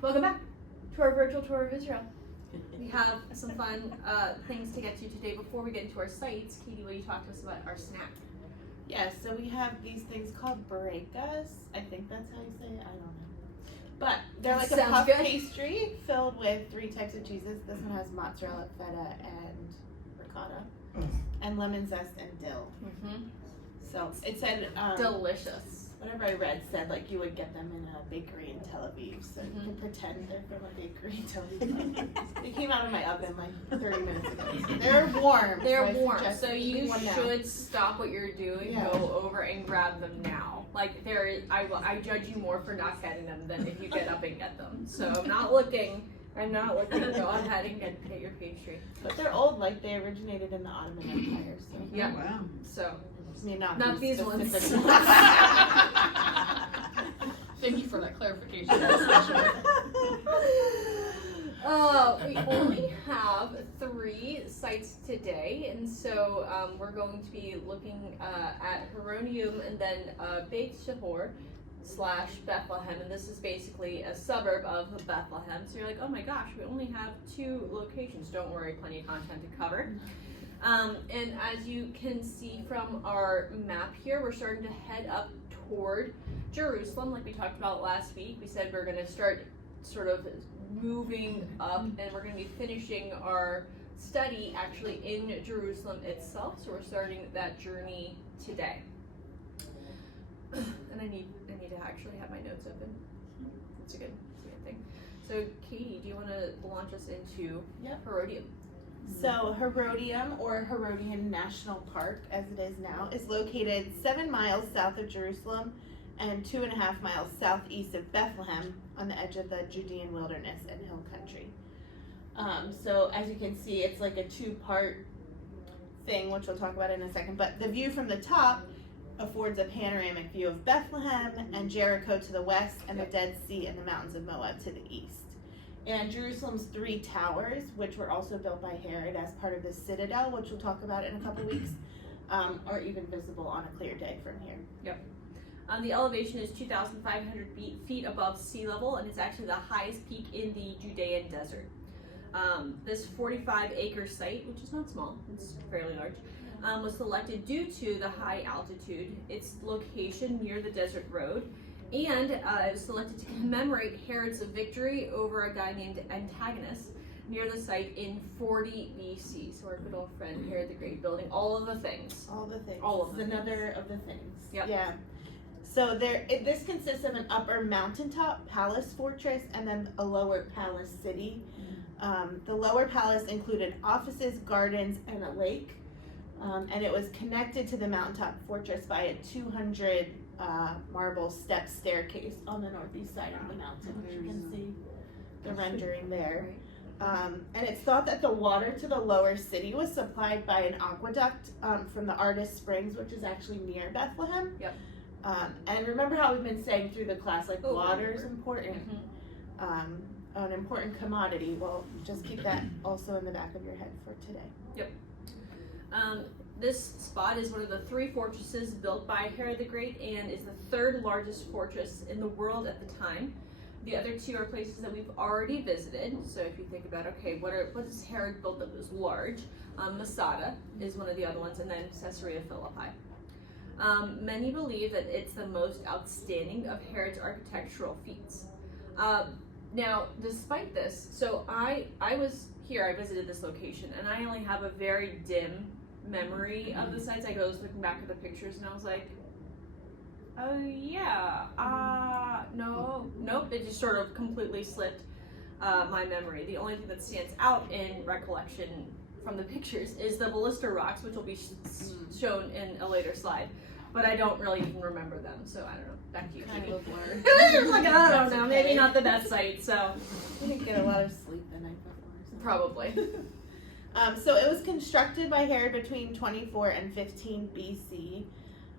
Welcome back to our virtual tour of Israel. We have some fun things to get to today. Before we get into our sites, Katie, will you talk to us about our snack? Yes, so we have these things called Berekas. I think that's how you say it. I don't know. But they're like a puff pastry filled with 3 types of cheeses. This one has mozzarella, feta, and ricotta, and lemon zest and dill. Mm-hmm. So it said delicious. Whatever I read said like you would get them in a bakery in Tel Aviv, so you can pretend they're from a bakery in Tel Aviv. They came out of my oven like 30 minutes ago. So they're warm. They're warm, so you should stop what you're doing, go over and grab them now. Like I judge you more for not getting them than if you get up and get them. So I'm not looking. Go ahead and get your pastry. But they're old, like they originated in the Ottoman Empire. So yeah. Wow. So. Not these ones. Thank you for that clarification. We only have 3 sites today, and so we're going to be looking at Heronium and then Beit Shahor / Bethlehem, and this is basically a suburb of Bethlehem. So you're like, oh my gosh, we only have 2 locations. Don't worry, plenty of content to cover. And as you can see from our map here, we're starting to head up toward Jerusalem, like we talked about last week. We said we're going to start sort of moving up, and we're going to be finishing our study actually in Jerusalem itself. So we're starting that journey today. And I need to actually have my notes open. That's a good thing. So Katie, do you want to launch us into Herodium? So Herodium, or Herodian National Park as it is now, is located 7 miles south of Jerusalem and 2.5 miles southeast of Bethlehem on the edge of the Judean wilderness and hill country. So as you can see, it's like a 2-part thing, which we'll talk about in a second. But the view from the top affords a panoramic view of Bethlehem and Jericho to the west and the Dead Sea and the mountains of Moab to the east. And Jerusalem's 3 towers, which were also built by Herod as part of the citadel, which we'll talk about in a couple weeks, are even visible on a clear day from here. Yep. The elevation is 2,500 feet above sea level, and it's actually the highest peak in the Judean desert. This 45-acre site, which is not small, it's fairly large, was selected due to the high altitude, its location near the desert road, and it was selected to commemorate Herod's victory over a guy named Antigonus near the site in 40 BC. So our good old friend Herod the Great building all of the things. Another of the things. Yep. Yeah. So this consists of an upper mountaintop palace fortress and then a lower palace city. The lower palace included offices, gardens, and a lake. And it was connected to the mountaintop fortress by a 200 marble step staircase on the northeast side of the mountain, which you can see the rendering there. And it's thought that the water to the lower city was supplied by an aqueduct from the Ardis Springs, which is actually near Bethlehem. Yep. And remember how we've been saying through the class, like water is important, an important commodity. Well, just keep that also in the back of your head for today. Yep. This spot is one of the 3 fortresses built by Herod the Great and is the 3rd largest fortress in the world at the time. The other 2 are places that we've already visited. So if you think about, okay, what has Herod built that was large? Masada is one of the other ones, and then Caesarea Philippi. Many believe that it's the most outstanding of Herod's architectural feats. Now, despite this, so I was here, I visited this location, and I only have a very dim memory of the sites. I was looking back at the pictures, and I was like, oh yeah, nope, it just sort of completely slipped my memory. The only thing that stands out in recollection from the pictures is the Ballista rocks, which will be shown in a later slide, but I don't really even remember them, so I don't know. Back to you, Kind Katie. of a blur. Like, I don't know, maybe not the best site, so. You didn't get a lot of sleep the night before. So. Probably. So it was constructed by Herod between 24 and 15 BC.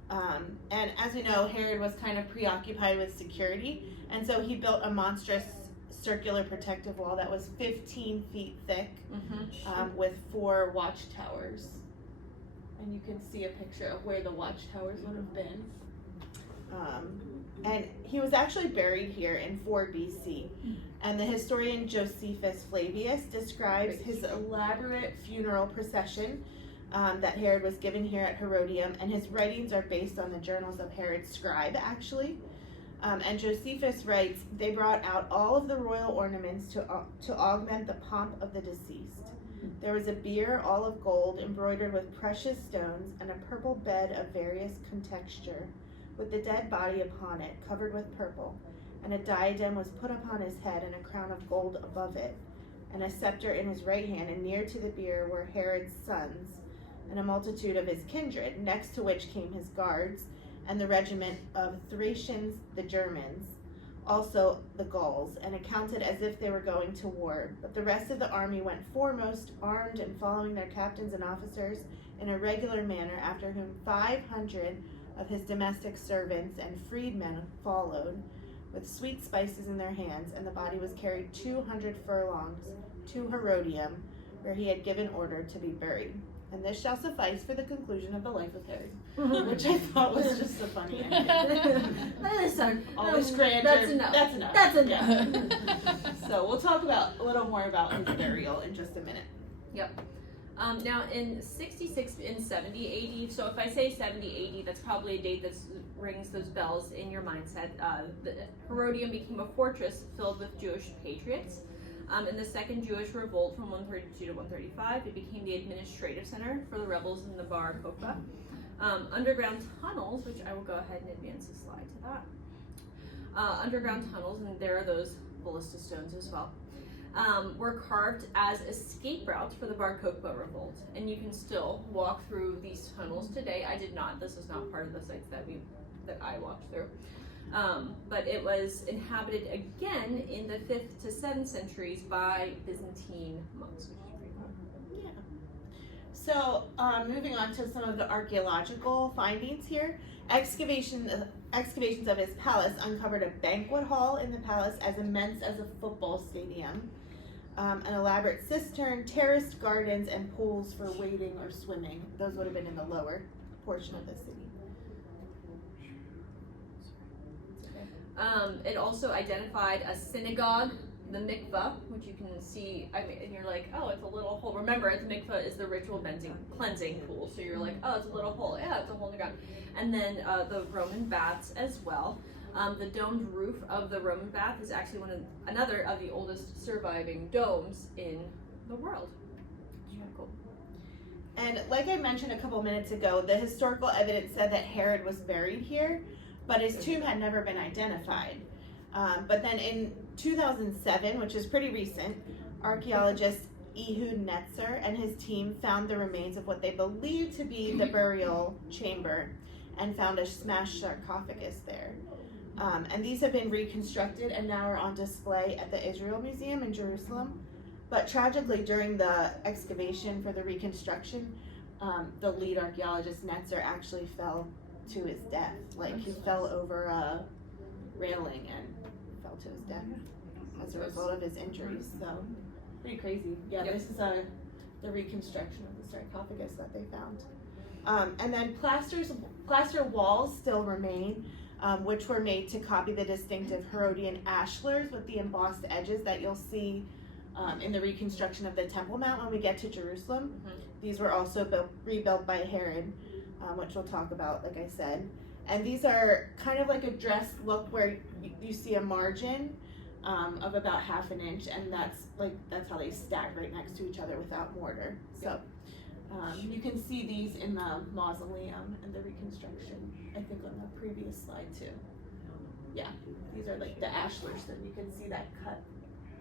And as we know, Herod was kind of preoccupied with security, and so he built a monstrous circular protective wall that was 15 feet thick, with 4 watchtowers. And you can see a picture of where the watchtowers would have been. And he was actually buried here in 4 BC. And the historian Josephus Flavius describes his elaborate funeral procession that Herod was given here at Herodium, and his writings are based on the journals of Herod's scribe, actually. And Josephus writes, they brought out all of the royal ornaments to augment the pomp of the deceased. There was a bier all of gold, embroidered with precious stones, and a purple bed of various contexture, with the dead body upon it, covered with purple. And a diadem was put upon his head, and a crown of gold above it, and a scepter in his right hand, and near to the bier were Herod's sons, and a multitude of his kindred, next to which came his guards, and the regiment of Thracians, the Germans, also the Gauls, and accounted as if they were going to war. But the rest of the army went foremost, armed and following their captains and officers in a regular manner, after whom 500 of his domestic servants and freedmen followed, with sweet spices in their hands, and the body was carried 200 furlongs to Herodium, where he had given order to be buried. And this shall suffice for the conclusion of the life of Herod, which I thought was just a funny ending. That is All this grandeur. That's enough. That's enough. That's enough. Yeah. So we'll talk a little more about his burial in just a minute. Yep. Now in 66 and 70 AD, so if I say 70 AD, that's probably a date that rings those bells in your mindset. The Herodium became a fortress filled with Jewish patriots. In the Second Jewish Revolt from 132 to 135, it became the administrative center for the rebels in the Bar Kokhba. Underground tunnels, which I will go ahead and advance the slide to that. Underground tunnels, and there are those ballista stones as well, were carved as escape routes for the Bar Kokhba revolt. And you can still walk through these tunnels today. I did not. This is not part of the sites that I walked through. But it was inhabited again in the 5th to 7th centuries by Byzantine monks. Yeah. So, moving on to some of the archaeological findings here. Excavations of his palace uncovered a banquet hall in the palace as immense as a football stadium, an elaborate cistern, terraced gardens, and pools for wading or swimming. Those would have been in the lower portion of the city. It also identified a synagogue, the mikvah, which you can see, and you're like, oh, it's a little hole. Remember, the mikvah is the ritual cleansing pool, so you're like, oh, it's a little hole. Yeah, it's a hole in the ground. And then the Roman baths as well. The domed roof of the Roman bath is actually another of the oldest surviving domes in the world. Cool. And like I mentioned a couple minutes ago, the historical evidence said that Herod was buried here, but his tomb had never been identified. But then in 2007, which is pretty recent, archaeologist Ehud Netzer and his team found the remains of what they believe to be the burial chamber and found a smashed sarcophagus there. And these have been reconstructed and now are on display at the Israel Museum in Jerusalem. But tragically, during the excavation for the reconstruction, the lead archaeologist Netzer actually fell to his death. Like, he fell over a railing and fell to his death as a result of his injuries. So, pretty crazy. Yeah, Yep. This is the reconstruction of the sarcophagus that they found. And then plaster walls still remain, which were made to copy the distinctive Herodian ashlars with the embossed edges that you'll see in the reconstruction of the Temple Mount when we get to Jerusalem. Mm-hmm. These were also rebuilt by Herod, which we'll talk about, like I said. And these are kind of like a dress look where you see a margin of about 1/2 inch, and that's how they stack right next to each other without mortar. So you can see these in the mausoleum and the reconstruction, I think on the previous slide too. Yeah, these are like the ashlars, and you can see that cut.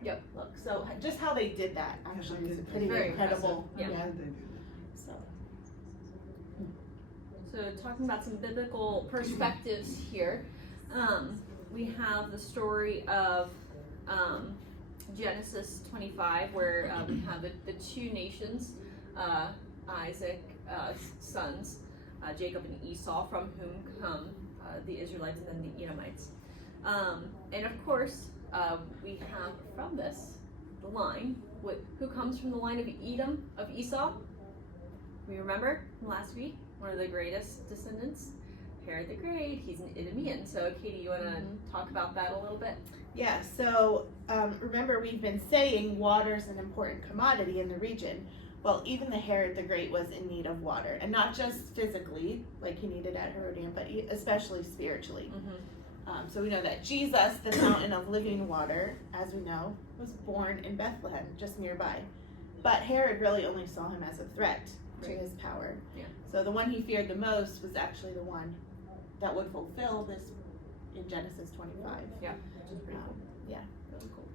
Yep. Look, so just how they did that actually is pretty Very incredible. impressive. Yeah. So. So talking about some biblical perspectives here, we have the story of Genesis 25, where we have the two nations, Isaac's sons, Jacob and Esau, from whom come the Israelites and then the Edomites. And of course, we have from this the line, who comes from the line of Esau? We remember from last week, one of the greatest descendants, Herod the Great, he's an Idumean. So Katie, you want to talk about that a little bit? Yeah, so remember we've been saying water's an important commodity in the region. Well, even the Herod the Great was in need of water, and not just physically, like he needed at Herodium, but especially spiritually. So we know that Jesus, the fountain of living water, as we know, was born in Bethlehem, just nearby. But Herod really only saw him as a threat to his power. Yeah. So the one he feared the most was actually the one that would fulfill this in Genesis 25. Yeah, which is pretty cool. Yeah. Really cool.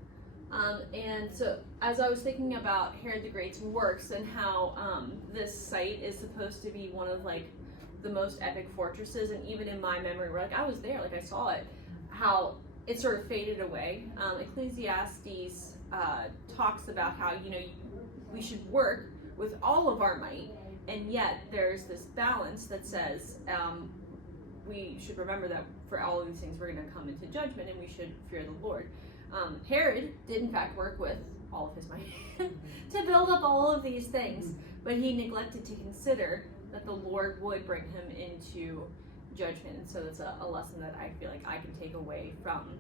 And so as I was thinking about Herod the Great's works and how this site is supposed to be one of like the most epic fortresses, and even in my memory where like I was there, like I saw it, how it sort of faded away. Ecclesiastes talks about how, you know, we should work with all of our might, and yet there's this balance that says we should remember that for all of these things we're going to come into judgment, and we should fear the Lord. Herod did in fact work with all of his might to build up all of these things, but he neglected to consider that the Lord would bring him into judgment. And so that's a lesson that I feel like I can take away from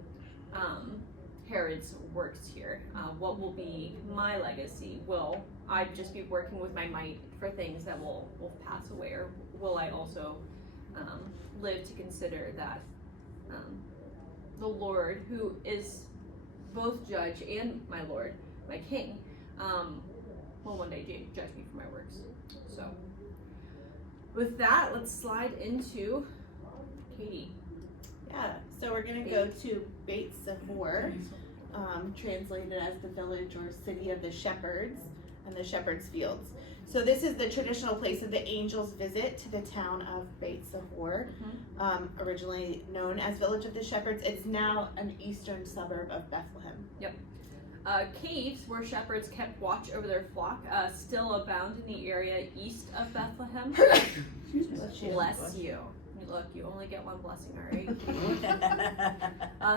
Herod's works here. What will be my legacy? Will I just be working with my might for things that will pass away, or will I also live to consider that the Lord, who is both judge and my Lord, my King, will one day judge me for my works. So with that, let's slide into Katie. Yeah, so we're going to go to Beit Sahor, translated as the village or city of the shepherds and the shepherds' fields. So this is the traditional place of the angels' visit to the town of Beit Sahor, originally known as Village of the Shepherds. It's now an eastern suburb of Bethlehem. Yep. Caves where shepherds kept watch over their flock still abound in the area east of Bethlehem. Bless you. Look, you only get one blessing, all right?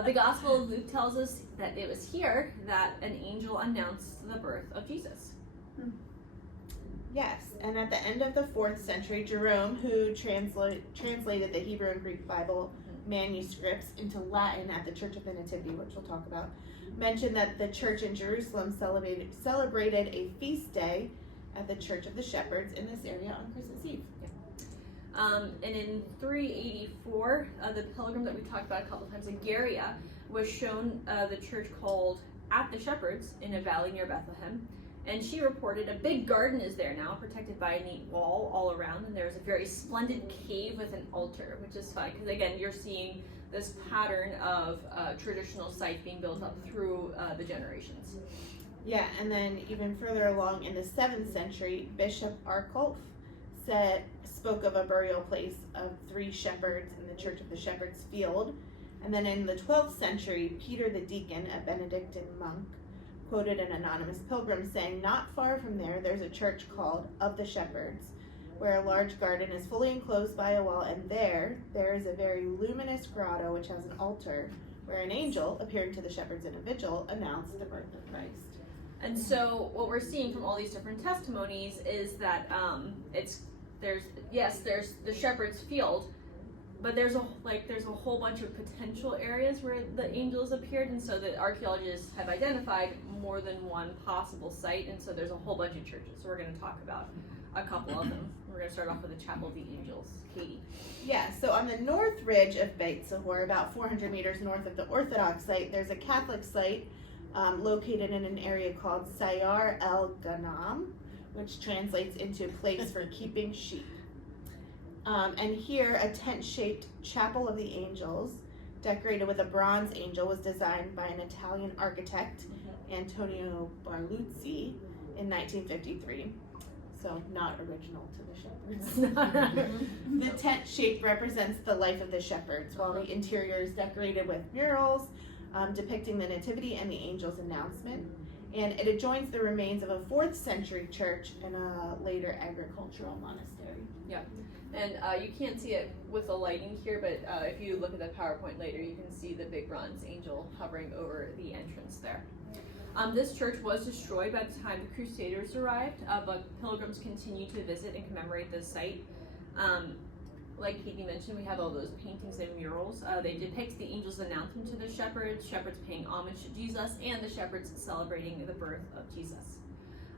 The Gospel of Luke tells us that it was here that an angel announced the birth of Jesus. Yes, and at the end of the 4th century, Jerome, who translated the Hebrew and Greek Bible manuscripts into Latin at the Church of the Nativity, which we'll talk about, mentioned that the church in Jerusalem celebrated a feast day at the Church of the Shepherds in this area on Christmas Eve. And in 384, the pilgrim that we talked about a couple times, Agaria, was shown the church called At the Shepherds in a valley near Bethlehem. And she reported a big garden is there now, protected by a neat wall all around. And there's a very splendid cave with an altar, which is fun because, again, you're seeing this pattern of traditional sites being built up through the generations. Yeah, and then even further along in the 7th century, Bishop Arculf spoke of a burial place of 3 shepherds in the Church of the Shepherds Field. And then in the 12th century, Peter the Deacon, a Benedictine monk, quoted an anonymous pilgrim saying, "Not far from there, there's a church called Of the Shepherds, where a large garden is fully enclosed by a wall, and there is a very luminous grotto which has an altar, where an angel, appearing to the shepherds in a vigil, announced the birth of Christ." And so what we're seeing from all these different testimonies is that there's the shepherd's field, but there's a whole bunch of potential areas where the angels appeared, and so the archaeologists have identified more than one possible site, and so there's a whole bunch of churches. So we're going to talk about a couple of them. We're going to start off with the Chapel of the Angels. Katie. Yeah, so on the north ridge of Beit Sahor, about 400 meters north of the Orthodox site, there's a Catholic site located in an area called Sayar el Ghanam, which translates into place for keeping sheep. And here, a tent-shaped Chapel of the Angels, decorated with a bronze angel, was designed by an Italian architect, Antonio Barluzzi, in 1953. So not original to the shepherds. The tent shape represents the life of the shepherds, while the interior is decorated with murals depicting the nativity and the angel's announcement. And it adjoins the remains of a 4th century church and a later agricultural monastery. Yeah, and you can't see it with the lighting here, but if you look at the PowerPoint later, you can see the big bronze angel hovering over the entrance there. This church was destroyed by the time the Crusaders arrived, but pilgrims continue to visit and commemorate this site. like Katie mentioned, we have all those paintings and murals. They depict the angels' announcement to the shepherds, shepherds paying homage to Jesus, and the shepherds celebrating the birth of Jesus.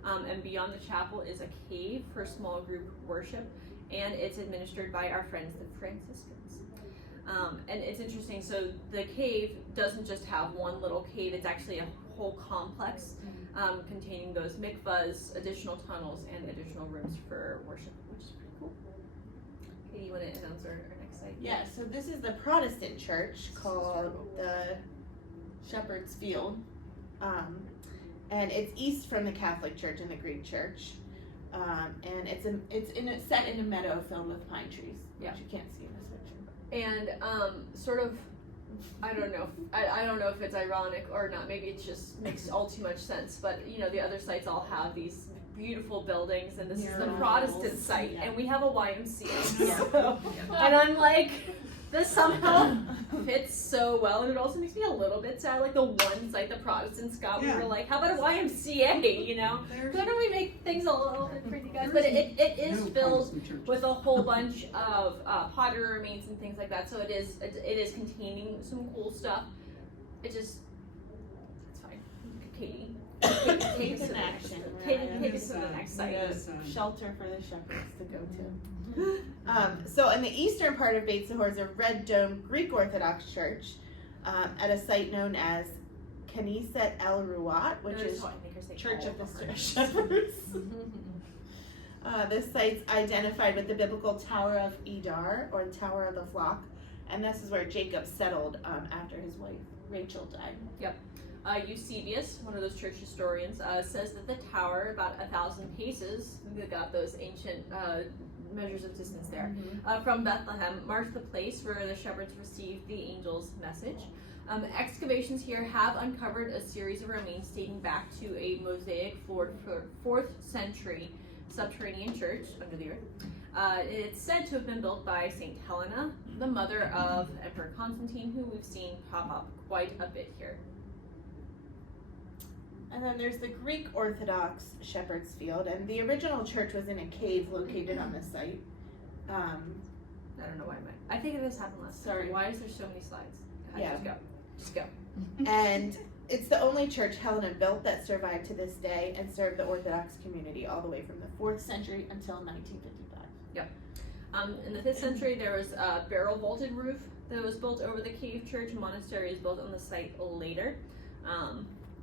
And beyond the chapel is a cave for small group worship, and it's administered by our friends, the Franciscans. And it's interesting, so the cave doesn't just have one little cave, it's actually a whole complex containing those mikvahs, additional tunnels, and additional rooms for worship, which is pretty cool. Katie, you want to announce our next site? Yeah, so this is the Protestant church called the Shepherd's Field. And it's east from the Catholic Church and the Greek Church. And it's set in a meadow filled with pine trees, which you can't see in this picture. And sort of, I don't know if it's ironic or not. Maybe it just makes all too much sense. But you know, the other sites all have these beautiful buildings, and this is the Protestant site, and we have a YMCA. So, and I'm like, this somehow fits so well, and it also makes me a little bit sad. Like the one site the Protestants got, we were like, how about a YMCA? You know, why don't we make things a little bit for you guys? But it is filled with a whole bunch of pottery remains and things like that. So it is containing some cool stuff. It's fine. Katie. Take us to the next. Take us to the next site. Shelter for the shepherds to go to. So in the eastern part of Beit Sahor is a red dome Greek Orthodox church at a site known as Knesset El Ruat, which is Church of the Shepherds. This site's identified with the biblical Tower of Edar, or Tower of the Flock, and this is where Jacob settled after his wife Rachel died. Yep. Eusebius, one of those church historians, says that the tower, about 1,000 paces, we got those ancient measures of distance there, from Bethlehem, marked the place where the shepherds received the angel's message. Excavations here have uncovered a series of remains dating back to a mosaic floored 4th century subterranean church under the earth. It's said to have been built by St. Helena, the mother of Emperor Constantine, who we've seen pop up quite a bit here. And then there's the Greek Orthodox Shepherd's Field, and the original church was in a cave located on the site. I don't know why I think this happened last time. Why is there so many slides? Just go. And it's the only church Helena built that survived to this day and served the Orthodox community all the way from the 4th century until 1955. Yep. In the 5th century, there was a barrel vaulted roof that was built over the cave church. A monastery was built on the site later.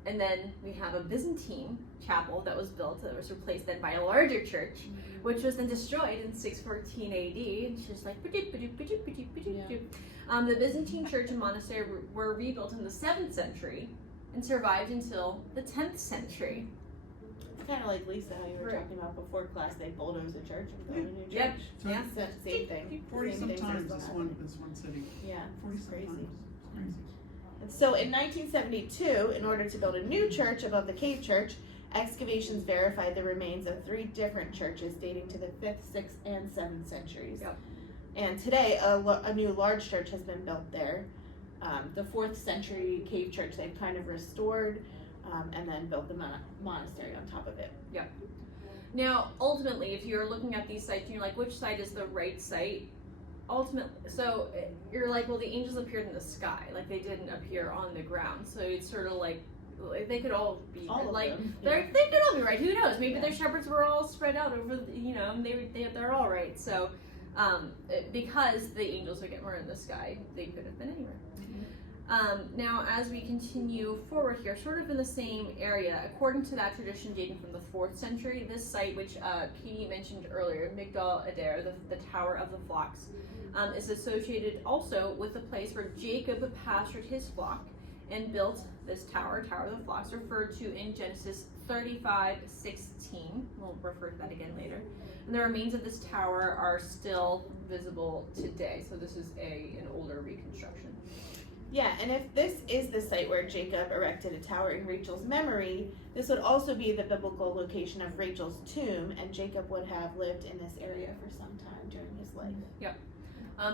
And then we have a Byzantine chapel that was built that was replaced then by a larger church, which was then destroyed in 614 AD. It's just like, the Byzantine church and monastery were rebuilt in the 7th century and survived until the 10th century. It's kind of like Lisa, how you were talking about before class, they bulldoze a church and build a new church. Yep. Yeah. Same thing. 40 sometimes this one city. Yeah. 40 crazy. sometimes. It's crazy. So in 1972, in order to build a new church above the cave church, excavations verified the remains of 3 different churches dating to the 5th, 6th, and 7th centuries. Yep. And today, a new large church has been built there. The 4th century cave church they've kind of restored, and then built the monastery on top of it. Yep. Now, ultimately, if you're looking at these sites and you're like, which site is the right site? Ultimately, so you're like, well, the angels appeared in the sky, like they didn't appear on the ground. So it's sort of like they could all be all like of them. they could all be right. Who knows? Maybe their shepherds were all spread out over, and they're all right. So because the angels were in the sky, they could have been anywhere. Now, as we continue forward here, sort of in the same area, according to that tradition dating from the 4th century, this site, which Katie mentioned earlier, Migdal Eder, the Tower of the Flocks, is associated also with the place where Jacob pastured his flock and built this tower, Tower of the Flocks, referred to in Genesis 35:16. We'll refer to that again later. And the remains of this tower are still visible today. So this is an older reconstruction. Yeah, and if this is the site where Jacob erected a tower in Rachel's memory, this would also be the biblical location of Rachel's tomb, and Jacob would have lived in this area for some time during his life. Yep.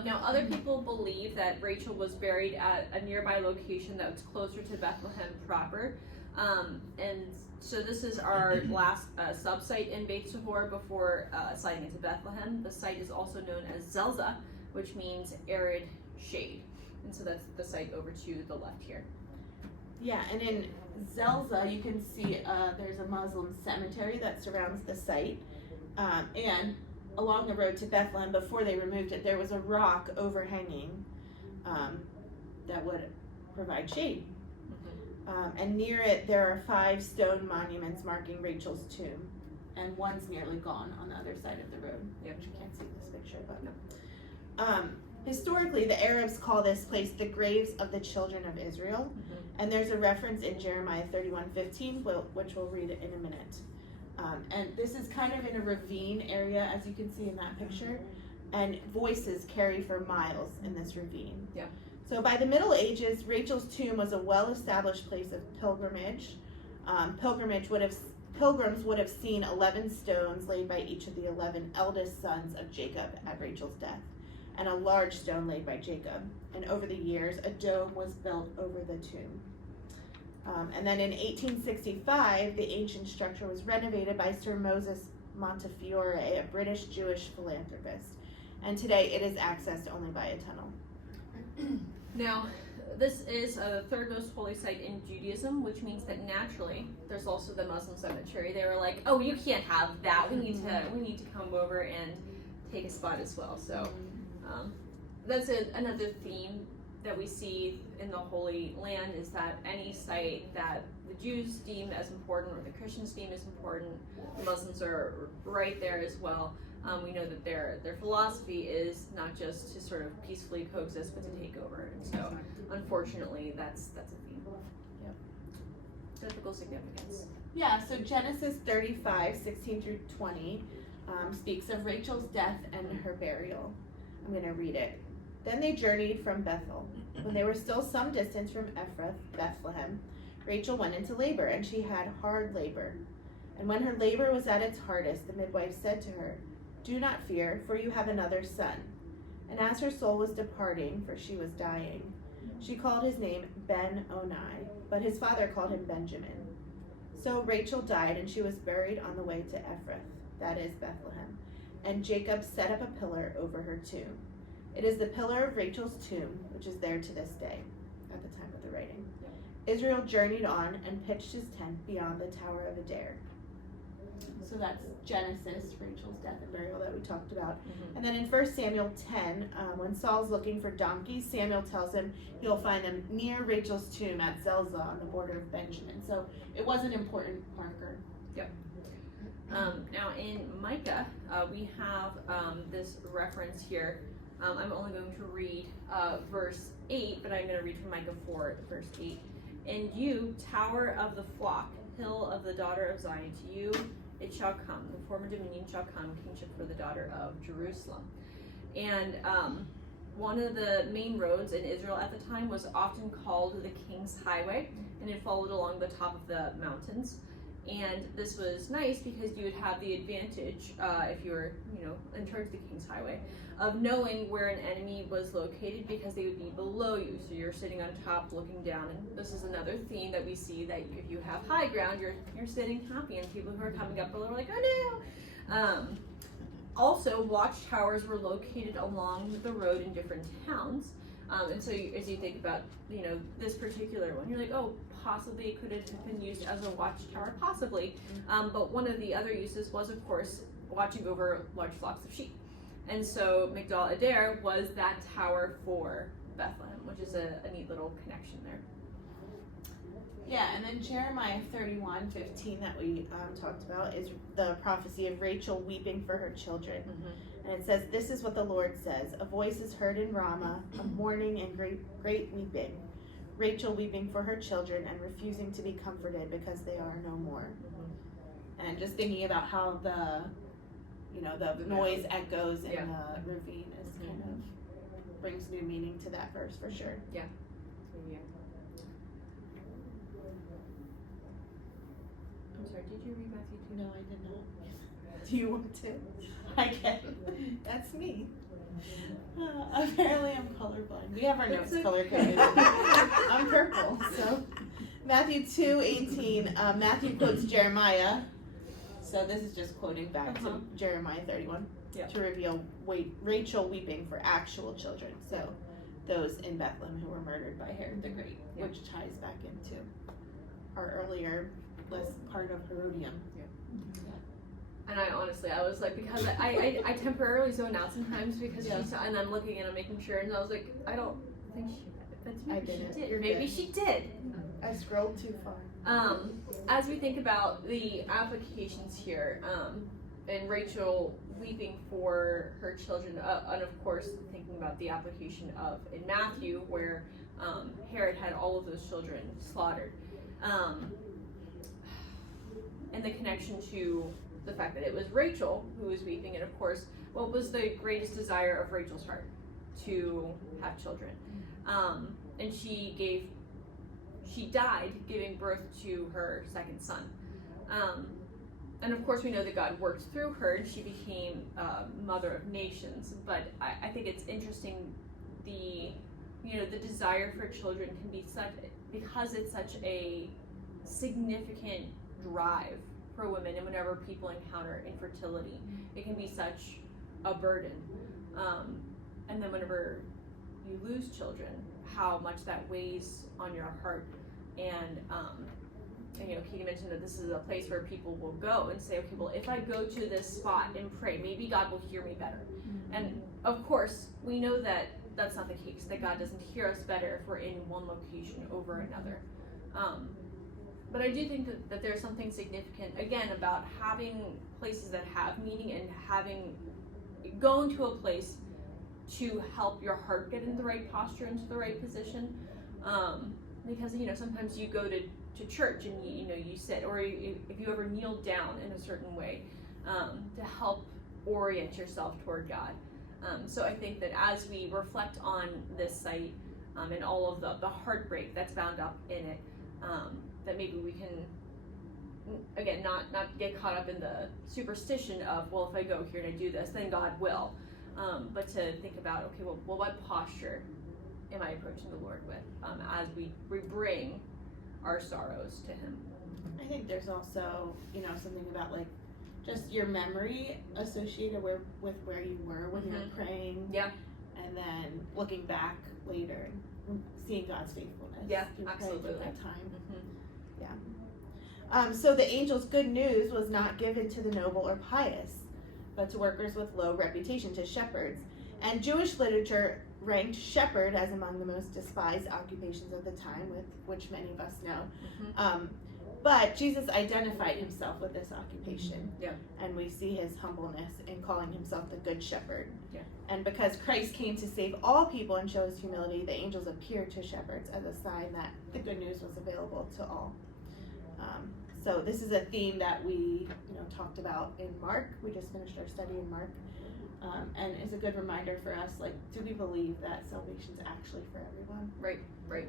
Now, other people believe that Rachel was buried at a nearby location that was closer to Bethlehem proper. And so this is our last sub-site in Beit Sahor before sliding into Bethlehem. The site is also known as Zelzah, which means arid shade. And so that's the site over to the left here. Yeah, and in Zelza, you can see there's a Muslim cemetery that surrounds the site. And along the road to Bethlehem, before they removed it, there was a rock overhanging that would provide shade. And near it, there are 5 stone monuments marking Rachel's tomb. And one's nearly gone on the other side of the road. Yep. You can't see this picture, but no. Historically, the Arabs call this place the graves of the children of Israel. And there's a reference in Jeremiah 31:15, which we'll read in a minute. And this is kind of in a ravine area, as you can see in that picture. And voices carry for miles in this ravine. Yeah. So by the Middle Ages, Rachel's tomb was a well-established place of pilgrimage. Pilgrims would have seen 11 stones laid by each of the 11 eldest sons of Jacob at Rachel's death, and a large stone laid by Jacob. And over the years, a dome was built over the tomb. And then in 1865, the ancient structure was renovated by Sir Moses Montefiore, a British Jewish philanthropist. And today it is accessed only by a tunnel. Now, this is the third most holy site in Judaism, which means that naturally there's also the Muslim cemetery. They were like, "Oh, you can't have that. We need to come over and take a spot as well." So that's another theme that we see in the Holy Land, is that any site that the Jews deem as important or the Christians deem as important, the Muslims are right there as well. We know that their philosophy is not just to sort of peacefully coexist, but to take over. And so, unfortunately, that's a theme. Yep. Biblical significance. Yeah, so Genesis 35:16-20 speaks of Rachel's death and her burial. I'm going to read it. Then they journeyed from Bethel. When they were still some distance from Bethlehem, Rachel went into labor, and she had hard labor. And when her labor was at its hardest, the midwife said to her, "Do not fear, for you have another son." And as her soul was departing, for she was dying, she called his name Ben-Oni, but his father called him Benjamin. So Rachel died, and she was buried on the way to Ephrath, that is Bethlehem. And Jacob set up a pillar over her tomb. It is the pillar of Rachel's tomb, which is there to this day, at the time of the writing. Israel journeyed on and pitched his tent beyond the Tower of Adair. So that's Genesis, Rachel's death and burial that we talked about. And then in 1 Samuel 10, when Saul's looking for donkeys, Samuel tells him he'll find them near Rachel's tomb at Zelza on the border of Benjamin. So it was an important marker. Yep. Now in Micah, we have this reference here. I'm only going to read verse 8, but I'm going to read from Micah 4, verse 8. "And you, tower of the flock, hill of the daughter of Zion, to you it shall come, the former dominion shall come, kingship for the daughter of Jerusalem." And one of the main roads in Israel at the time was often called the King's Highway, and it followed along the top of the mountains. And this was nice because you would have the advantage, if you were, in charge of the King's Highway, of knowing where an enemy was located, because they would be below you. So you're sitting on top looking down. And this is another theme that we see, that if you have high ground, you're sitting happy, and people who are coming up below are like, "Oh no!" Also, watchtowers were located along the road in different towns. And so as you think about, this particular one, you're like, oh, possibly it could have been used as a watchtower, possibly. But one of the other uses was, of course, watching over large flocks of sheep. And so Migdal Adair was that tower for Bethlehem, which is a neat little connection there. Yeah, and then Jeremiah 31:15 that we talked about is the prophecy of Rachel weeping for her children. And it says, "This is what the Lord says, a voice is heard in Ramah, a mourning and great weeping. Rachel weeping for her children and refusing to be comforted because they are no more." And just thinking about how the noise echoes in the ravine is kind of brings new meaning to that verse for sure. Yeah. I'm sorry, did you read Matthew 2? No, I did not. Do you want to? I can. That's me. Apparently I'm colorblind. We have our notes color coded. I'm purple, so. Matthew 2:18, Matthew quotes Jeremiah. So this is just quoting back to Jeremiah 31. Yeah. to reveal Rachel weeping for actual children. So those in Bethlehem who were murdered by Herod the Great, Yeah. which ties back into our earlier list part of Herodium. And I honestly, I was like, because I temporarily zone out sometimes because she's, and I'm looking and I'm making sure, and I was like, I don't think I didn't. she did. You're Maybe good. she did. I scrolled too far. As we think about the applications here, and Rachel weeping for her children, and of course thinking about the application of in Matthew where Herod had all of those children slaughtered, and the connection to the fact that it was Rachel who was weeping, and of course, what was the greatest desire of Rachel's heart? To have children. And she died giving birth to her second son. And of course we know that God worked through her and she became mother of nations, but I think it's interesting the desire for children can be because it's such a significant drive for women, and whenever people encounter infertility, it can be such a burden. And then whenever you lose children, how much that weighs on your heart. And Katie mentioned that this is a place where people will go and say, okay, well, if I go to this spot and pray, maybe God will hear me better. And of course, we know that that's not the case, that God doesn't hear us better if we're in one location over another. But I do think that there's something significant, again, about having places that have meaning and going to a place to help your heart get into the right posture, into the right position. Because, sometimes you go to church and you sit, or if you ever kneel down in a certain way to help orient yourself toward God. So I think that as we reflect on this site and all of the heartbreak that's bound up in it, that maybe we can, again, not get caught up in the superstition of, well, if I go here and I do this, then God will. But to think about, okay, well, what posture am I approaching the Lord with as we bring our sorrows to Him? I think there's also, something about like just your memory associated with where you were when you were praying. Yeah. And then looking back later and seeing God's faithfulness. Yeah, through absolutely. praying through that time. So the angel's good news was not given to the noble or pious, but to workers with low reputation, to shepherds. And Jewish literature ranked shepherd as among the most despised occupations of the time, with which many of us know. But Jesus identified himself with this occupation. Yeah. And we see his humbleness in calling himself the good shepherd. Yeah. And because Christ came to save all people and show his humility, the angels appeared to shepherds as a sign that the good news was available to all. So this is a theme that we talked about in Mark. We just finished our study in Mark. And it's a good reminder for us, like, do we believe that salvation's actually for everyone? Right.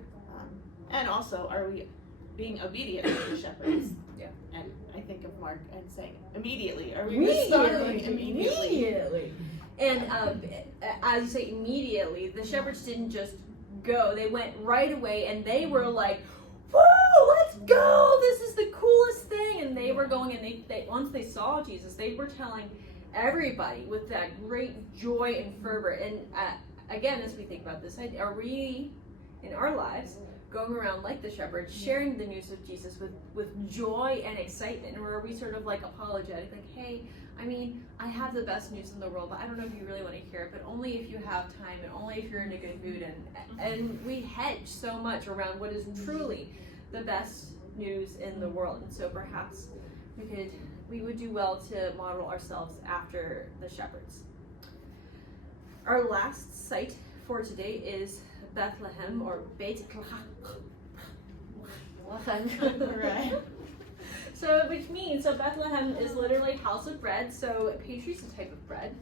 And also, are we being obedient to the shepherds? Yeah. And I think of Mark and saying, immediately. Are we responding immediately? And as you say, immediately, the shepherds didn't just go. They went right away, and they were like, woo, let's go, this is the coolest thing. And they were going, and they once they saw Jesus, they were telling everybody with that great joy and fervor. And again, as we think about this, are we in our lives going around like the shepherds, sharing the news of Jesus with joy and excitement? Or are we sort of like apologetic, like, hey, I have the best news in the world, but I don't know if you really want to hear it, but only if you have time and only if you're in a good mood. And we hedge so much around what is truly the best news in the world. And so perhaps we would do well to model ourselves after the shepherds. Our last site for today is Bethlehem, or Beit Lehem. Right. So Bethlehem is literally house of bread. So pastry's a type of bread.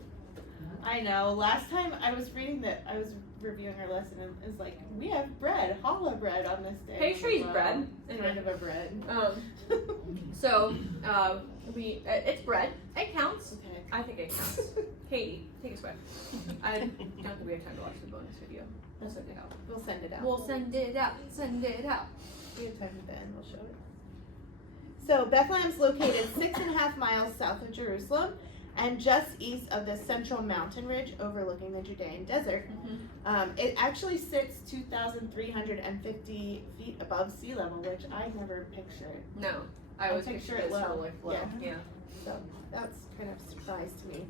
I know. Last time I was reading I was reviewing our lesson, and it's like, we have bread, challah bread on this day. Pastry's bread. Kind of a bread. It's bread. It counts. Okay. I think it counts. Katie, take us away. I don't think we have time to watch the bonus video. That's okay. We'll send it out. We'll send it out. Send it out. We have time at the end. We'll show it. So Bethlehem's located 6.5 miles south of Jerusalem, and just east of the central mountain ridge overlooking the Judean desert. It actually sits 2,350 feet above sea level, which I never pictured. No, I always picture it low. really low. Yeah. So that's kind of a surprise to me.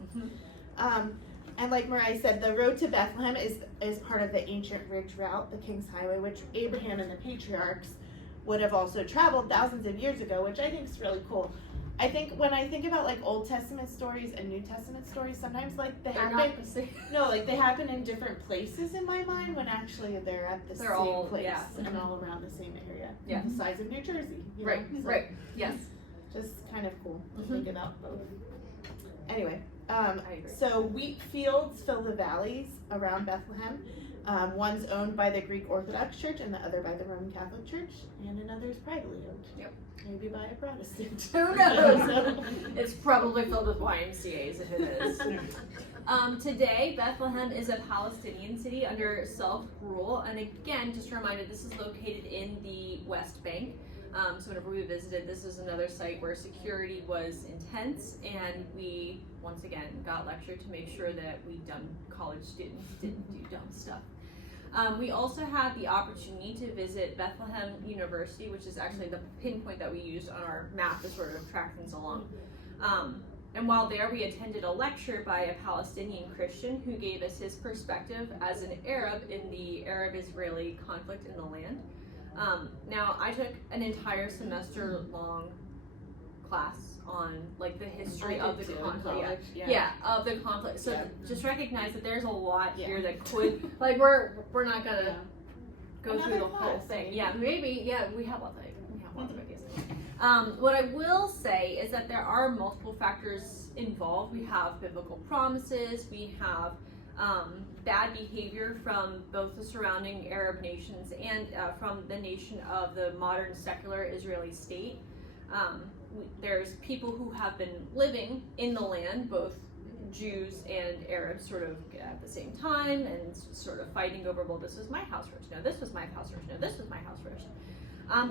And like Mariah said, the road to Bethlehem is part of the ancient ridge route, the King's Highway, which Abraham and the patriarchs would have also traveled thousands of years ago, which I think is really cool. I think when I think about like Old Testament stories and New Testament stories, sometimes like they happen. Like they happen in different places in my mind when actually they're at the same place and all around the same area. Yeah. The size of New Jersey. You know? Right. So Right. Yes. just kind of cool to think about both. Anyway, I agree. so wheat fields fill the valleys around Bethlehem. One's owned by the Greek Orthodox Church and the other by the Roman Catholic Church, and another is privately owned. Yep. Maybe by a Protestant. Who knows? It's probably filled with YMCA's if it is. Today, Bethlehem is a Palestinian city under self-rule, and again, just a reminder, this is located in the West Bank. So whenever we visited, this is another site where security was intense, and we, once again, got lectured to make sure that we dumb college students didn't do dumb stuff. We also had the opportunity to visit Bethlehem University, which is actually the pinpoint that we used on our map to sort of track things along. And while there, we attended a lecture by a Palestinian Christian who gave us his perspective as an Arab in the Arab-Israeli conflict in the land. Now, I took an entire semester-long class on like the history of the conflict. Of the conflict. So just recognize that there's a lot here that could, like, we're not gonna go through the whole thing. Yeah, maybe. Yeah, we have lots of ideas. What I will say is that there are multiple factors involved. We have biblical promises. We have bad behavior from both the surrounding Arab nations and from the nation of the modern secular Israeli state. There's people who have been living in the land, both Jews and Arabs, sort of at the same time, and sort of fighting over, well, this was my house first, no, this was my house first, no, this was my house first.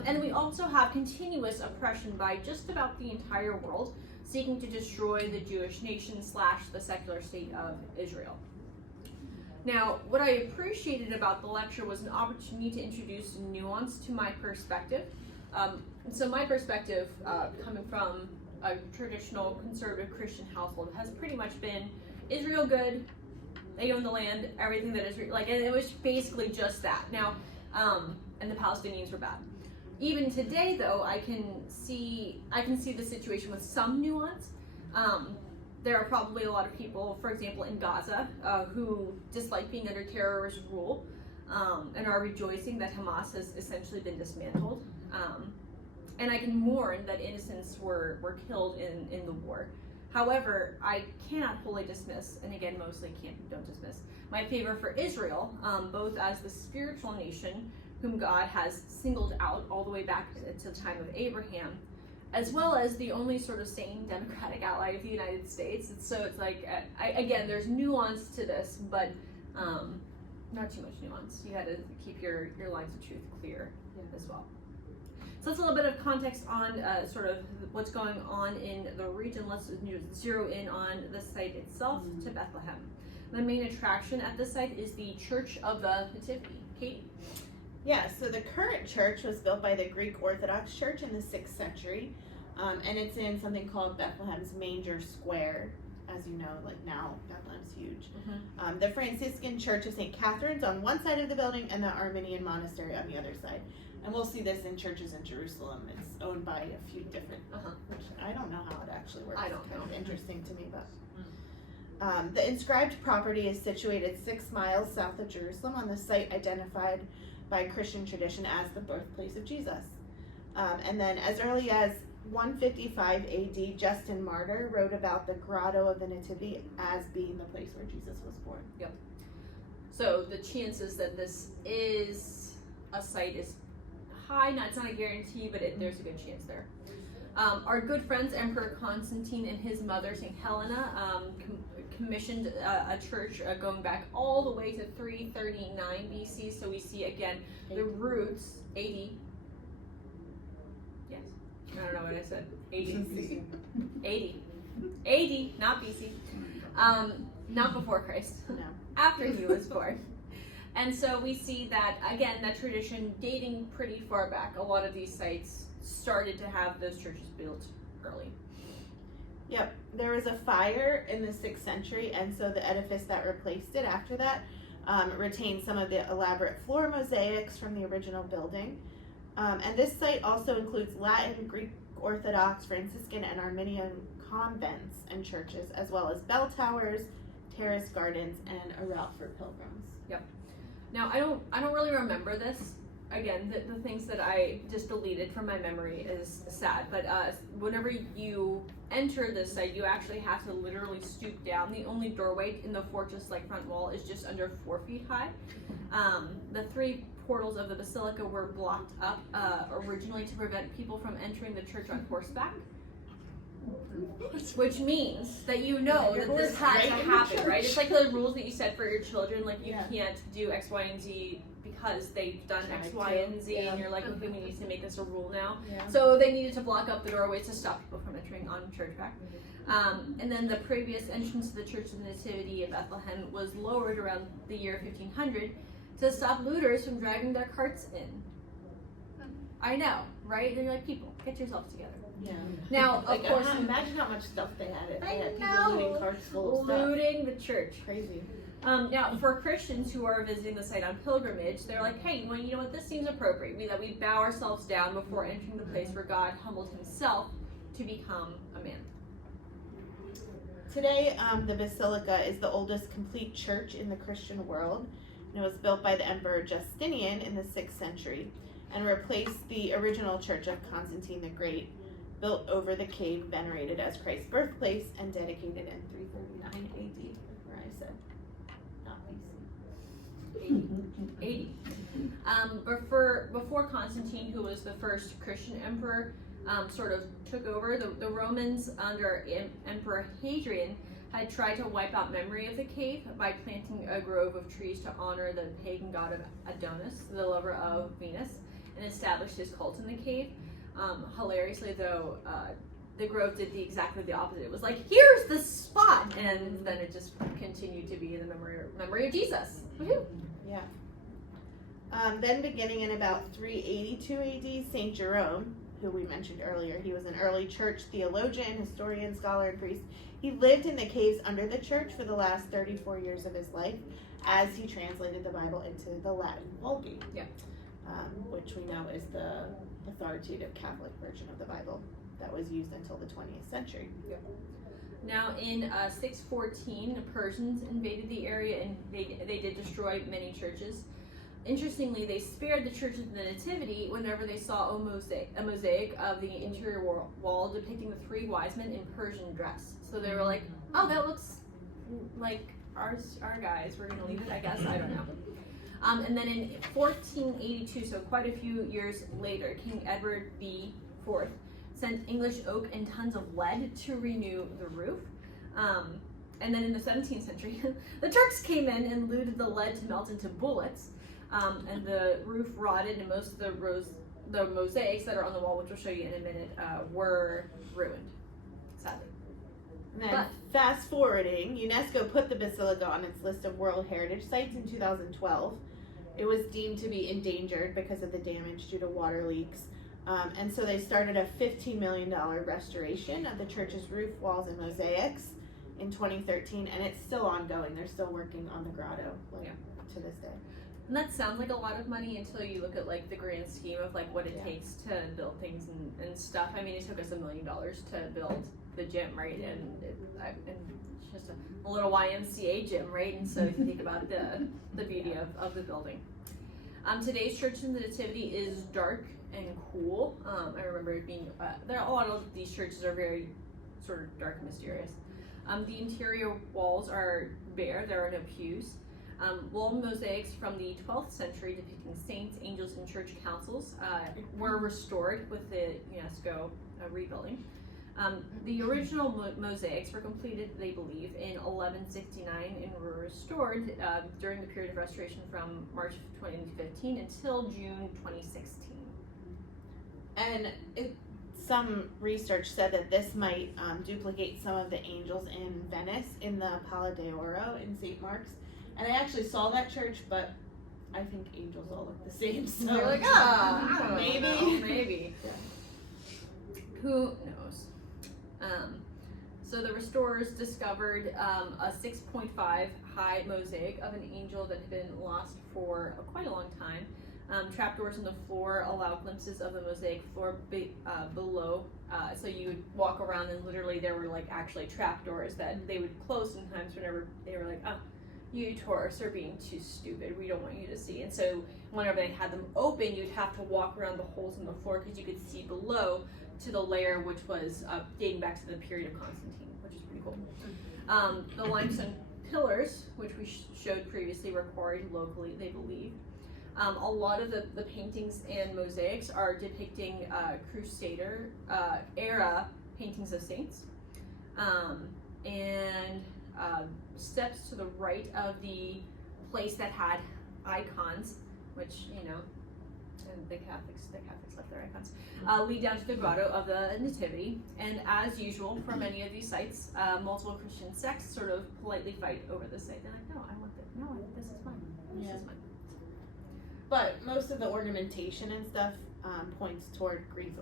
And we also have continuous oppression by just about the entire world, seeking to destroy the Jewish nation / the secular state of Israel. Now, what I appreciated about the lecture was an opportunity to introduce nuance to my perspective. So my perspective, coming from a traditional conservative Christian household, has pretty much been Israel good, they own the land, everything that Israel, like, and it was basically just that. Now, and the Palestinians were bad. Even today, though, I can see the situation with some nuance. There are probably a lot of people, for example, in Gaza, who dislike being under terrorist rule, and are rejoicing that Hamas has essentially been dismantled. And I can mourn that innocents were killed in the war. However, I cannot wholly dismiss, and again, mostly don't dismiss, my favor for Israel, both as the spiritual nation whom God has singled out all the way back to the time of Abraham, as well as the only sort of sane democratic ally of the United States. So it's like, again, there's nuance to this, but not too much nuance. You had to keep your lines of truth clear as well. So that's a little bit of context on sort of what's going on in the region. Let's zero in on the site itself to Bethlehem. The main attraction at this site is the Church of the Nativity. Katie? Yeah, so the current church was built by the Greek Orthodox Church in the 6th century, and it's in something called Bethlehem's Manger Square. As you know, like now, Bethlehem's huge. The Franciscan Church of St. Catherine's on one side of the building and the Armenian Monastery on the other side. And we'll see this in churches in Jerusalem. It's owned by a few different, which I don't know how it actually works. I don't It's kind know. of interesting to me, but. The inscribed property is situated 6 miles south of Jerusalem on the site identified by Christian tradition as the birthplace of Jesus. And then as early as 155 AD, Justin Martyr wrote about the Grotto of the Nativity as being the place where Jesus was born. Yep. So the chances that this is a site is high. It's not a guarantee, but there's a good chance there. Our good friends, Emperor Constantine and his mother, St. Helena, commissioned a church going back all the way to 339 BC. So we see, again, the roots, 80. Yes. I don't know what I said. 80. 80. AD, not BC. Not before Christ. No. After he was born. And so we see that, again, that tradition dating pretty far back. A lot of these sites started to have those churches built early. Yep, there was a fire in the 6th century, and so the edifice that replaced it after that retained some of the elaborate floor mosaics from the original building. And this site also includes Latin, Greek, Orthodox, Franciscan, and Armenian convents and churches, as well as bell towers, terrace gardens, and a route for pilgrims. Now, I don't really remember this. Again, the things that I just deleted from my memory is sad, but whenever you enter this site, you actually have to literally stoop down. The only doorway in the fortress-like front wall is just under 4 feet high. The 3 portals of the basilica were blocked up originally to prevent people from entering the church on horseback. Which means that you know that this had to happen, right? It's like the rules that you set for your children, like you can't do X, Y, and Z because they've done X, Y, and Z, and you're like, okay, we need to make this a rule now. So they needed to block up the doorways to stop people from entering on churchback. And then the previous entrance to the Church of the Nativity in Bethlehem was lowered around the year 1500 to stop looters from driving their carts in. I know, right? They're like, people, get yourselves together. Yeah. Now, Like, of course, imagine how much stuff they had. They had people know. looting carts full of stuff. looting the church. Crazy. Now, for Christians who are visiting the site on pilgrimage, they're like, hey, well, you know what? This seems appropriate. That we bow ourselves down before entering the place where God humbled himself to become a man. Today, the basilica is the oldest complete church in the Christian world. And it was built by the Emperor Justinian in the 6th century and replaced the original church of Constantine the Great, built over the cave venerated as Christ's birthplace and dedicated in 339 AD, where I said not BC. 80. Before Constantine, who was the first Christian emperor, sort of took over, the Romans under Emperor Hadrian had tried to wipe out memory of the cave by planting a grove of trees to honor the pagan god of Adonis, the lover of Venus, and established his cult in the cave. Hilariously, though, the grove did exactly the opposite. It was like, here's the spot, and then it just continued to be in the memory of Jesus. Woohoo! Yeah. Then beginning in about 382 AD, St. Jerome, who we mentioned earlier, he was an early church theologian, historian, scholar, and priest. He lived in the caves under the church for the last 34 years of his life as he translated the Bible into the Latin Vulgate, which we know is the authoritative Catholic version of the Bible that was used until the 20th century. Now, in 614, the Persians invaded the area and they did destroy many churches. Interestingly, they spared the Church of the Nativity whenever they saw a mosaic of the interior wall depicting the 3 wise men in Persian dress. So they were like, oh, that looks like our guys. We're going to leave it, I guess. I don't know. And then in 1482, so quite a few years later, King Edward IV sent English oak and tons of lead to renew the roof. And then in the 17th century, the Turks came in and looted the lead to melt into bullets. And the roof rotted, and most of the mosaics that are on the wall, which we'll show you in a minute, were ruined, sadly. And then fast forwarding, UNESCO put the basilica on its list of World Heritage Sites in 2012. It was deemed to be endangered because of the damage due to water leaks. And so they started a $15 million restoration of the church's roof, walls, and mosaics in 2013, and it's still ongoing. They're still working on the grotto to this day. And that sounds like a lot of money until you look at like the grand scheme of like what it takes to build things and stuff. I mean, it took us $1 million to build the gym, right? And it's just a little YMCA gym, right? And so if you think about the beauty of the building. Today's Church of the Nativity is dark and cool. I remember it being, a lot of these churches are very sort of dark and mysterious. The interior walls are bare, there are no pews. Wall mosaics from the 12th century depicting saints, angels, and church councils were restored with the UNESCO rebuilding. The original mosaics were completed, they believe, in 1169 and were restored during the period of restoration from March 2015 until June 2016. And some research said that this might duplicate some of the angels in Venice in the Pala d'Oro in St. Mark's. And I actually saw that church, but I think angels all look the same. So You're like, I don't maybe. know, maybe. Yeah. Who knows? So the restorers discovered a 6.5 high mosaic of an angel that had been lost for quite a long time. Trapdoors in the floor allow glimpses of the mosaic floor below. So you would walk around and literally there were like actually trapdoors that they would close sometimes whenever they were like, oh, you tourists are being too stupid. We don't want you to see. And so whenever they had them open, you'd have to walk around the holes in the floor because you could see below to the layer which was dating back to the period of Constantine, which is pretty cool. The limestone pillars, which we showed previously, were quarried locally, they believe. A lot of the paintings and mosaics are depicting Crusader era paintings of saints. And steps to the right of the place that had icons, which, you know, and the Catholics left their icons, lead down to the grotto of the Nativity. And as usual for many of these sites, multiple Christian sects sort of politely fight over the site. They're like, no, I want this. No, this is mine. This is mine. But most of the ornamentation and stuff points toward Greek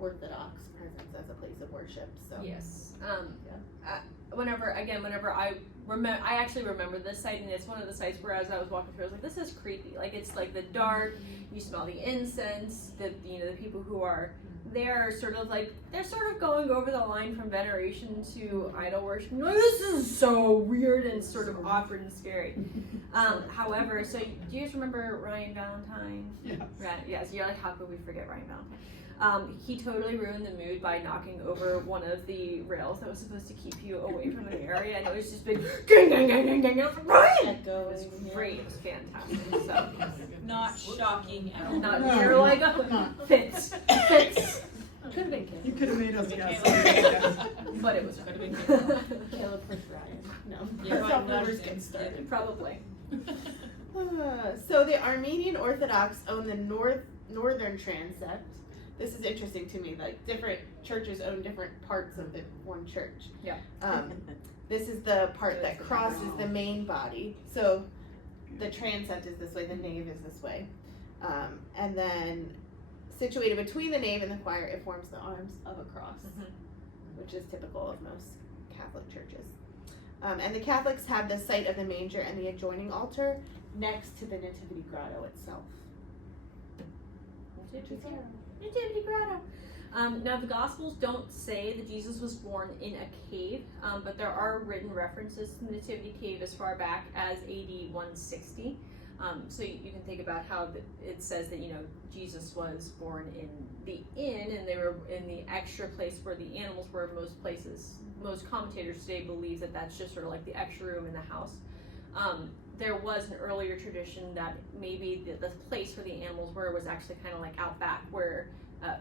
Orthodox presence as a place of worship. So Yes. Whenever I actually remember this site, and it's one of the sites where as I was walking through, I was like, this is creepy. Like, it's like the dark, you smell the incense, the people who are there are sort of like, they're sort of going over the line from veneration to idol worship. You're like, this is so weird and sort of awkward and scary. However, so do you guys remember Ryan Valentine? Yes. Right, yes, you're like, how could we forget Ryan Valentine? He totally ruined the mood by knocking over one of the rails that was supposed to keep you away from the area, and it was just big gang, gang, gang, gang, gang. I was like, Ryan! It was great. It was fantastic. So, Not shocking at all. not you're like, oh, fits. Could have been You Caleb, could have made us guess. but it was Could have been Caleb for Ryan. No. Yeah, That's how Ryan rumors Ryan get started. probably. So the Armenian Orthodox own the northern transept. This is interesting to me. Like, different churches own different parts of the one church. Yeah. This is the part that crosses the main body. So the transept is this way, the nave is this way. And then situated between the nave and the choir, it forms the arms of a cross, which is typical of most Catholic churches. And the Catholics have the site of the manger and the adjoining altar next to the Nativity Grotto itself. Nativity Grotto. Now the Gospels don't say that Jesus was born in a cave, but there are written references to the Nativity Cave as far back as AD 160. So you can think about how it says that, Jesus was born in the inn, and they were in the extra place where the animals were. Most commentators today believe that that's just sort of like the extra room in the house. There was an earlier tradition that maybe the place where the animals were was actually kind of like out back where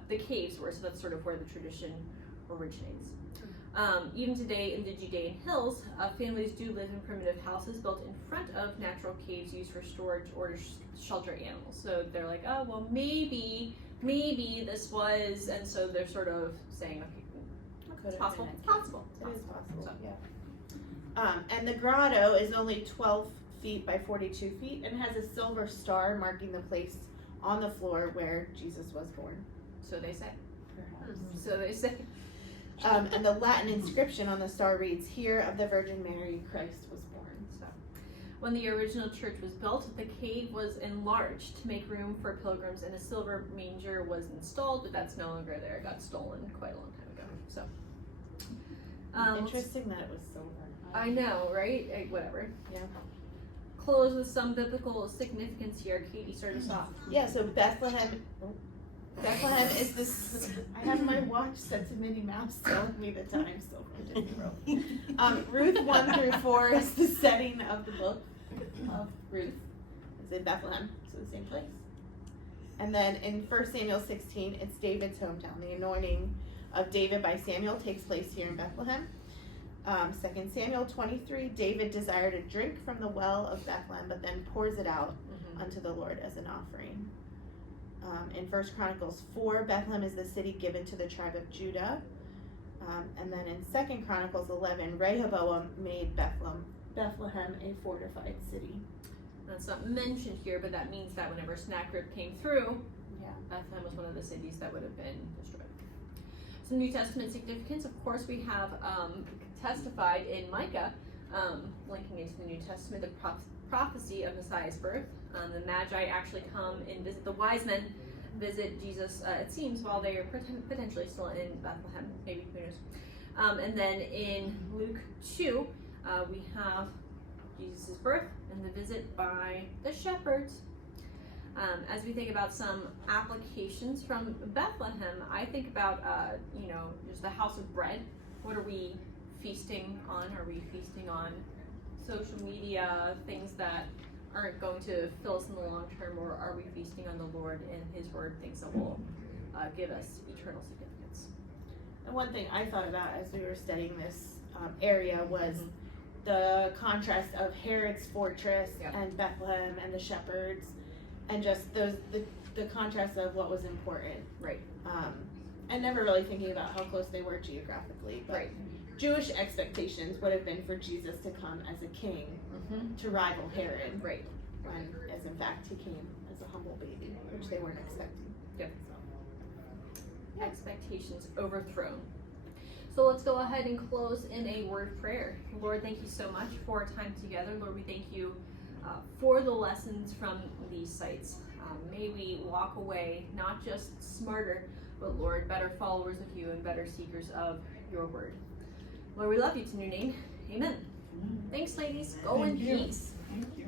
the caves were, so that's sort of where the tradition originates. Even today in the Judean hills, families do live in primitive houses built in front of natural caves used for storage or to shelter animals. So they're like, oh, well, maybe this was, and so they're sort of saying, okay, it's possible. It's possible. It is possible, yeah. And the grotto is only 12 feet by 42 feet and has a silver star marking the place on the floor where Jesus was born. So they say. Perhaps. So they say. And the Latin inscription on the star reads, "Here of the Virgin Mary, Christ was born." So, when the original church was built, the cave was enlarged to make room for pilgrims, and a silver manger was installed, but that's no longer there. It got stolen quite a long time ago. So, Interesting that it was silver. I know, right? Whatever. Yeah. Close with some biblical significance here. Katie, start us off. Yeah, so Bethlehem is this. I have my watch set to Minnie Mouse telling me the time, so for Disney World. Ruth 1-4 is the setting of the book of Ruth. It's in Bethlehem, so the same place. And then in 1 Samuel 16, it's David's hometown. The anointing of David by Samuel takes place here in Bethlehem. 2 Samuel 23, David desired a drink from the well of Bethlehem, but then pours it out unto the Lord as an offering. In 1 Chronicles 4, Bethlehem is the city given to the tribe of Judah. And then in 2 Chronicles 11, Rehoboam made Bethlehem a fortified city. That's not mentioned here, but that means that whenever Sennacherib came through, Yeah. Bethlehem was one of the cities that would have been destroyed. Some New Testament significance, of course, we have testified in Micah, linking into the New Testament, the prophecy of Messiah's birth. The Magi actually come and visit, the wise men visit Jesus, it seems, while they are potentially still in Bethlehem, maybe, who knows. And then in Luke 2, we have Jesus' birth and the visit by the shepherds. As we think about some applications from Bethlehem, I think about, just the house of bread. What are we feasting on? Are we feasting on social media, things that aren't going to fill us in the long term, or are we feasting on the Lord and His Word, things that will give us eternal significance? And one thing I thought about as we were studying this area was the contrast of Herod's fortress and Bethlehem and the shepherds, and just the contrast of what was important. Right. And never really thinking about how close they were geographically, but Jewish expectations would have been for Jesus to come as a king to rival Herod. Right. When, as in fact, he came as a humble baby, which they weren't expecting. Yep. Expectations overthrown. So let's go ahead and close in a word of prayer. Lord, thank you so much for our time together. Lord, we thank you for the lessons from these sites. May we walk away not just smarter, but Lord, better followers of you and better seekers of your word. Lord, we love you. It's in your name. Amen. Thanks, ladies. Go in peace. Thank you.